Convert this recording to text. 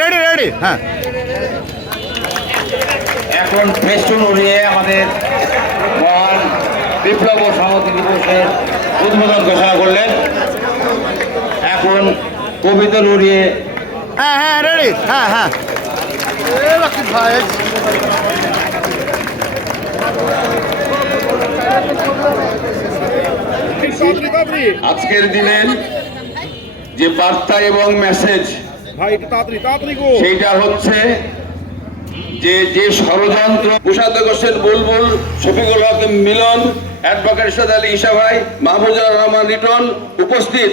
Ready ready হ্যাঁ। এখন festoon উড়িয়ে আমাদের মহান বিপ্লব ও সংহতি দিবসের উদ্বোধন ঘোষণা করলেন। এখন কবিতা উড়িয়ে হ্যাঁ হ্যাঁ রেডি হ্যাঁ হ্যাঁ। আজকের দিনের যে বার্তা এবং মেসেজ সেইটা হচ্ছে যে ষড়যন্ত্র কোষাধ্যক্ষ হোসেন বুলবুল, শফিকুল হক মিলন, অ্যাডভোকেট ইরশাদ আলী ঈশা ভাই, মাহফুজুর রহমান লিটন উপস্থিত।